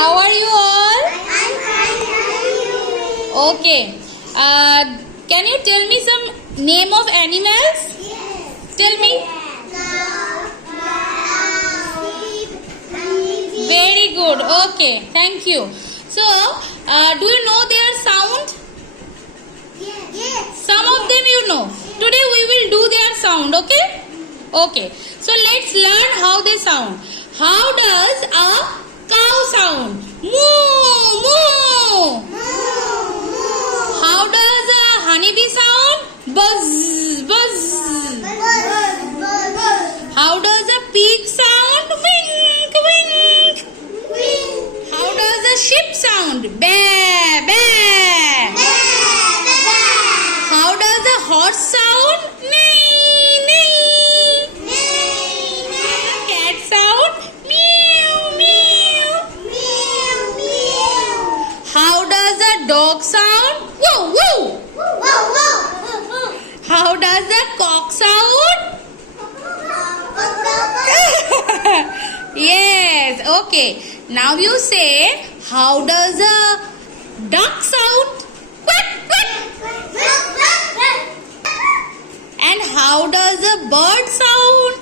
How are you all? I'm fine. How are you? Okay. Can you tell me some name of animals? Yes. Tell me. Very good. Okay. Thank you. So, do you know their sound? Yes. Some of them you know. Today we will do their sound. Okay? Okay. So let's learn how they sound. How does a cow sound? Moo, moo. How does a honeybee sound? Buzz, buzz. How does a pig sound? Wink, wink. How does a sheep sound? Bah, bah. How does a horse sound? Neigh, neigh. Cat sound? Meow, meow. How does a dog sound? Woo, woo. How does a cock sound? Yes, okay. Now you say, how does a duck sound? Quack, quack. And how does a bird sound?